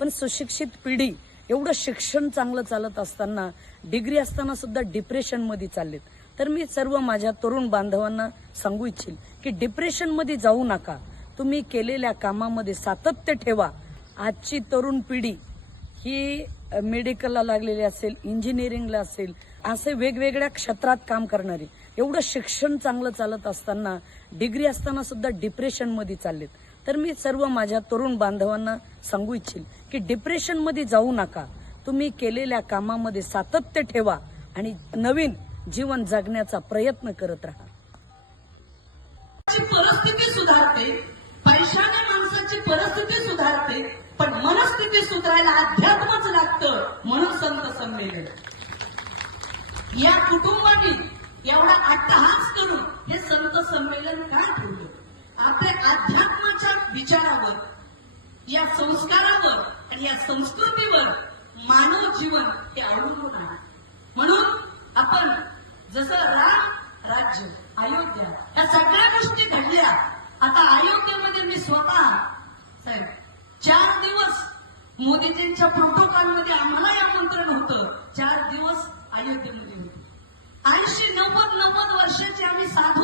पण सुशिक्षित पिढी एवढं शिक्षण चांगलं चालत असताना डिग्री असताना सुद्धा डिप्रेशनमध्ये चाललेत. तर मी सर्व माझ्या तरुण बांधवांना सांगू इच्छिल की डिप्रेशनमध्ये जाऊ नका. तुम्ही केलेल्या कामामध्ये सातत्य ठेवा. आजची तरुण पिढी ही मेडिकलला लागलेली असेल इंजिनिअरिंगला असेल असे वेगवेगळ्या क्षेत्रात काम करणारी एवढं शिक्षण चांगलं चालत असताना डिग्री असताना सुद्धा डिप्रेशनमध्ये चाललेत. तर मी सर्व माझ्या तरुण बांधवांना सांगू इच्छिल की डिप्रेशनमध्ये जाऊ नका. तुम्ही केलेल्या कामामध्ये सातत्य ठेवा आणि नवीन जीवन जगण्याचा प्रयत्न करत राहा. परिस्थिती सुधारते. पैशाने माणसाची परिस्थिती सुधारते. पण मनस्थिती सुधारायला अध्यात्मच लागतं म्हणून संत संमेलन. या कुटुंबाने एवढा अट्टहास करून हे संत संमेलन का ठेवलं? आपले अध्यात्म अध्यात्माच्या विचारावर या संस्कारावर आणि या संस्कृतीवर मानव जीवन हे अवलंबून आहे. म्हणून आपण जसं राम राज्य अयोध्या या सगळ्या गोष्टी घडल्या. आता अयोध्येमध्ये मी स्वतः साहेब चार दिवस मोदीजींच्या प्रोटोकॉलमध्ये आम्हालाही आमंत्रण होतं. चार दिवस अयोध्येमध्ये होते. ऐंशी नव्वद नव्वद वर्षाचे आम्ही साधू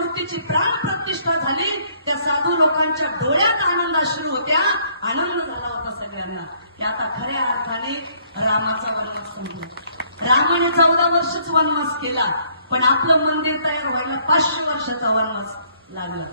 मूर्तीची प्राण प्रतिष्ठा झाली. त्या साधू लोकांच्या डोळ्यात आनंद अश्रू होत्या. आनंद झाला होता सगळ्यांना. की आता खऱ्या अर्थाने रामाचा वनवास संपला रामाने चौदा वर्षच वनवास केला. पण आपलं मंदिर तयार व्हायला पाचशे वर्षाचा वनवास लागला.